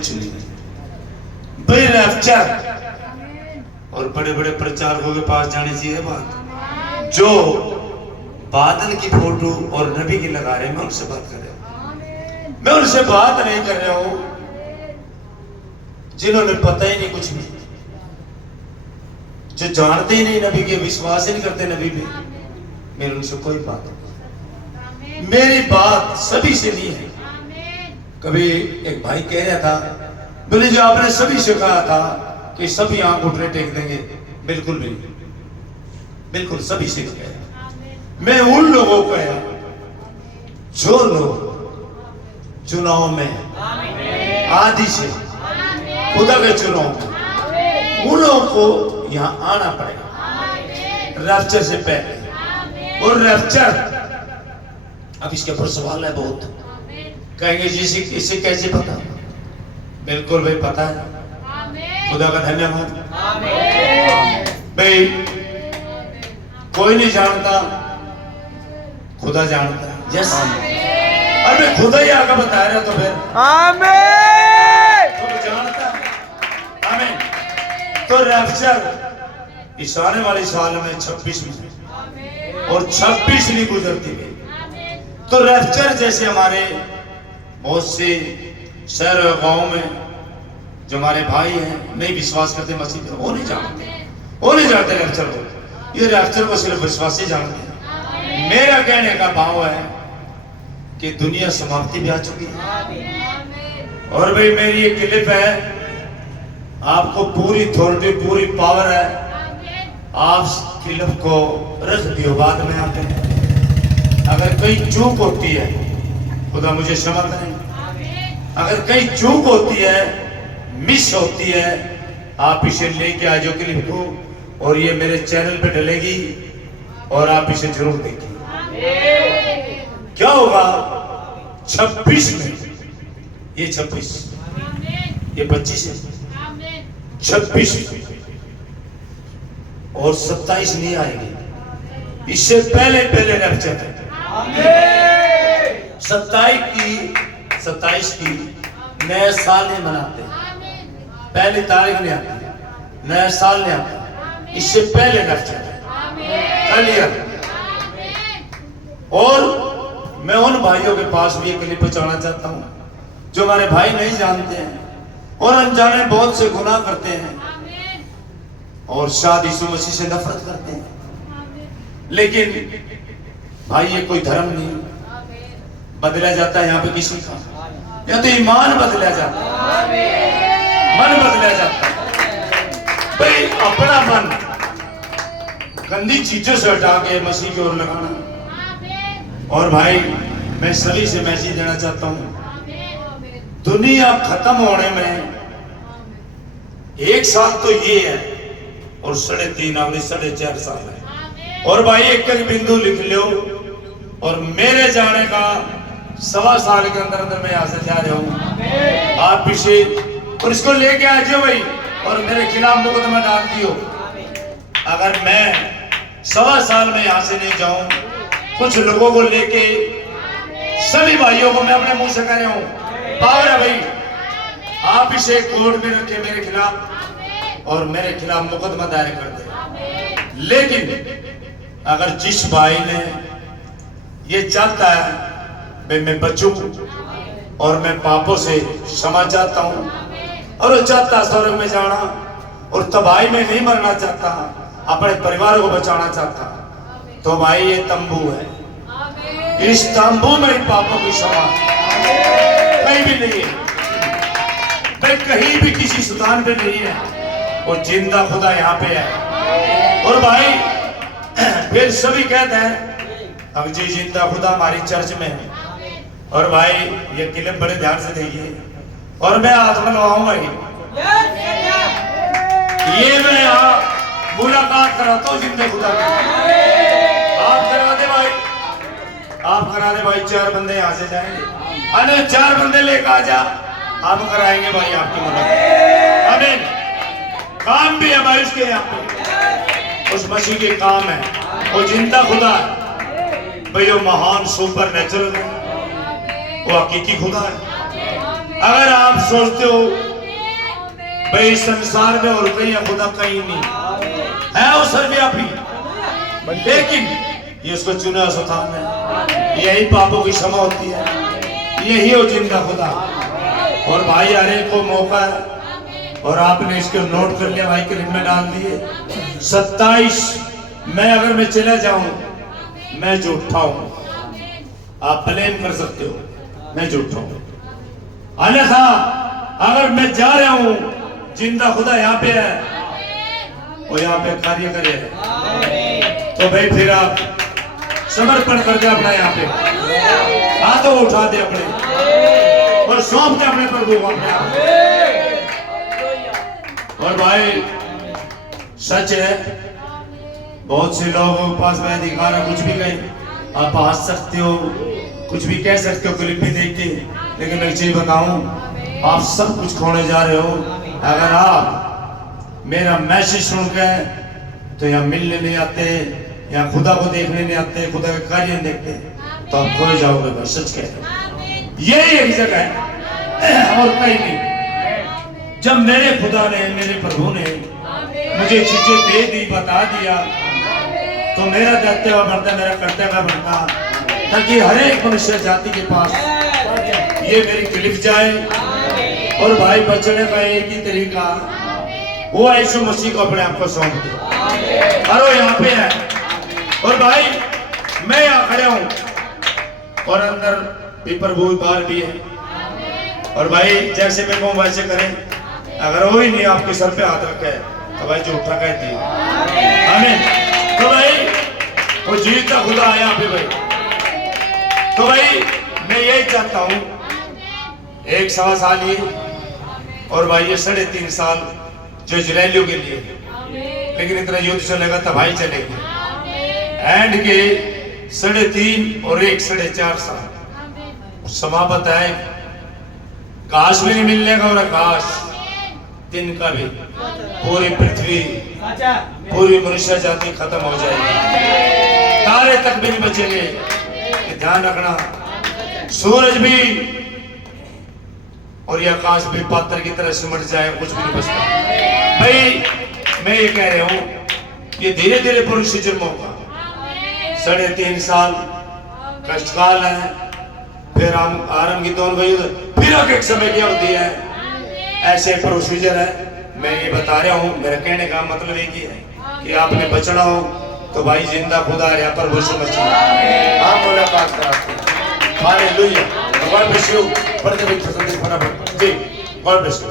कुछ नहीं भाई। रैप्चर और बड़े बड़े प्रचारकों के पास जानी चाहिए बात। जो बादल की फोटो और नबी की लगा रहे हैं, मैं उनसे बात कर रहा हूं। मैं उनसे बात नहीं कर रहा हूं जिन्होंने पता ही नहीं कुछ भी, जो जानते ही नहीं नबी के, विश्वास ही नहीं करते नबी पे। मेरी उनसे कोई बात नहीं। मेरी बात सभी से नहीं है। कभी एक भाई कह रहा था, बोले जो आपने सभी से कहा था कि सभी आंख उठने टेक देंगे, बिल्कुल भी नहीं, बिल्कुल सभी से कहा। मैं उन लोगों को कहा जो लोग चुनाव में आदि से खुदा के चुनाव में, उन लोगों को यहां आना पड़ेगा रैप्चर से पहले। और रैप्चर, अब इसके ऊपर सवाल है बहुत। कहेंगे जी इसे कैसे पता? बिल्कुल भाई पता है, खुदा का धन्यवाद भाई। कोई नहीं जानता, खुदा जानता है। यस, अरे खुदा ही आगे बता रहा तो फिर तो जानता है। आमीन। तो रैप्चर इस आने वाले साल में 26 में, और 26 नहीं गुजरती गई। तो रैप्चर जैसे हमारे बहुत से शहर और गांव में जो हमारे भाई हैं नहीं विश्वास करते मसीह पे, वो नहीं जानते रैप्चर को। ये रैप्चर को सिर्फ विश्वासी जानते हैं। मेरा कहने का भाव है कि दुनिया समाप्ति भी आ चुकी है। और भाई मेरी ये क्लिप है, आपको पूरी अथॉरिटी, पूरी पावर है, आप क्लिप को रख दियो, बाद में आते हैं। अगर कहीं चूक होती है, खुदा मुझे क्षमा करें, अगर कहीं चूक होती है, मिस होती है, आप इसे लेके आ जाओ क्लिप को, और ये मेरे चैनल पे डलेगी और आप इसे जरूर देखिए। क्या होगा 26 में, ये 26, ये 25 है, 26 और 27 नहीं आएगी। इससे पहले पहले रैप्चर है। 27 की नया साल नहीं मनाते, पहली तारीख नहीं आती, नया साल नहीं आता, इससे पहले रैप्चर है। और मैं उन भाइयों के पास भी एक क्लिप पहुंचाना चाहता हूं जो हमारे भाई नहीं जानते हैं और अनजाने बहुत से गुनाह करते हैं और शायद यीशु मसीह से नफरत करते हैं। लेकिन भाई ये कोई धर्म नहीं बदला जाता है यहाँ पे किसी का, या तो ईमान बदला जाता है, मन बदला जाता है। भाई अपना मन गंदी चीजों से हटा के मसीह की ओर लगाना। और भाई मैं सभी से मैसेज देना चाहता हूं, दुनिया खत्म होने में 1 साल तो ये है और 3.5 अगले 4.5 साल है। और भाई एक बिंदु लिख लो, और मेरे जाने का 1.25 साल के अंदर अंदर मैं यहाँ से जा रहा हूँ। आप पीछे और इसको लेके आ जाओ भाई, और मेरे खिलाफ मुकदमा डाल दियो। अगर मैं 1.25 साल में यहाँ से नहीं जाऊं, कुछ लोगों को लेके, सभी भाइयों को मैं अपने मुंह से कह रहा हूँ, पावर है भाई, आप इसे कोर्ट में रखे मेरे खिलाफ और मेरे खिलाफ मुकदमा दायर कर दे। लेकिन अगर जिस भाई ने ये चाहता है भाई मैं बचूं और मैं पापों से क्षमा चाहता हूं, और वो चाहता स्वर्ग में जाना और तबाही में नहीं मरना चाहता, अपने परिवार को बचाना चाहता, तो भाई ये तंबू है। इस तंबू में पापों की क्षमा कहीं भी नहीं है भाई, कहीं भी किसी स्थान पे नहीं है। वो जिंदा खुदा यहाँ पे है। और भाई फिर सभी कहते हैं अब जी जिंदा खुदा हमारी चर्च में है। और भाई ये क्लिप बड़े ध्यान से देखिए, और मैं हाथ में लगाऊंगा ये मैं यहाँ मुलाकात कराता हूँ जिंदा खुदा की। आप करा दे भाई, आप करा दे भाई। 4 बंदे यहाँ से जाएंगे, अरे 4 बंदे लेकर आ जा, हम कराएंगे भाई आपकी मुलाकात। आमीन। काम भी है भाई उसके यहाँ पे, उस मसीह के काम है, वो जिंदा खुदा है भाई, वो महान सुपर नेचुरल है, वो हकीकी खुदा है। अगर आप सोचते हो भाई संसार में और कहीं है, खुदा कहीं नहीं है, वो सर्वव्यापी, लेकिन ये उसको चुना स्थान है, यही पापों की क्षमा होती है, यही हो जिंदा खुदा। और भाई हर एक को मौका है, और आपने इसको नोट कर लिया भाई, क्लिप में डाल दिए 27। मैं चला जाऊं, मैं झूठा हूं, आप ब्लेम कर सकते हो, मैं झूठा हूं। अन्यथा अगर मैं जा रहा हूं, जिंदा खुदा यहाँ पे है, वो यहाँ पे कार्य करे, तो भाई फिर आप समर्पण कर दे अपना, यहाँ पे हाथों उठा दे अपने और सौंप दे अपने प्रभु को अपने आप। और भाई सच है, बहुत से लोगों के पास में अधिकार है, कुछ भी कहे, आप हंस सकते हो, कुछ भी कह सकते हो क्लिप भी देख के, लेकिन मैं एक चीज बताऊं, आप सब कुछ खोने जा रहे हो। अगर आप मेरा मैसेज सुन के तो यहाँ मिलने नहीं आते, यहाँ खुदा को देखने नहीं आते, खुदा के कार्य नहीं देखते, तो आप खोए जाओगे भाई, सच कह रहे। यही एक जगह है और कहीं नहीं। जब मेरे खुदा ने, मेरे प्रभु ने मुझे चीजें दे दी, बता दिया, तो मेरा दायित्व बनता, मेरा कर्तव्य बनता, ताकि हर एक मनुष्य जाति के पास ये मेरी क्लिप जाए। और भाई बचने का एक ही तरीका, वो यीशु मसीह को अपने आप को सौंप दो। अरे यहाँ पे है, और भाई मैं यहाँ खड़ा हूँ, और अंदर भी प्रभु बाहर भी है। और भाई जैसे मैं कहूँ वैसे करें, अगर वो ही नहीं आपके सर पे हाथ रखे तो भाई झूठा कहती है, आमीन। तो भाई वो जीवित खुदा है यहाँ पे भाई। तो भाई मैं यही चाहता हूँ, 1 सवा साल ये, और भाई ये 3.5 साल जो इजरायलियों के लिए, लेकिन इतना युद्ध चलेगा तब भाई चलेगी, एंड के 3.5 और 1 4.5 साल समाप्त है। काश भी नहीं मिलने का, और आकाश दिन का भी, पूरी पृथ्वी, पूरी मनुष्य जाति खत्म हो जाएगी, तारे तक भी नहीं बचेंगे। ध्यान रखना, सूरज भी और ये आकाश भी पात्र की तरह सिमट जाए, कुछ भी नहीं बचता। भाई मैं ये कह रहा हूं, ये धीरे धीरे पुरुष जन्म होगा। 3.5 साल कष्टकाल है, फिर हम आरंभ की दौर गई, फिर आगे एक समय की अवधि है, ऐसे प्रोसीजर है। मैं ये बता रहा हूँ, मेरा कहने का मतलब एक ही है कि आपने बचना हो तो भाई जिंदा खुदा है पर वो समझिए, आप मुलाकात कराते हैं। हालेलुया, गॉड ब्लेस यू, बड़े बड़े जी, गॉड ब्लेस यू।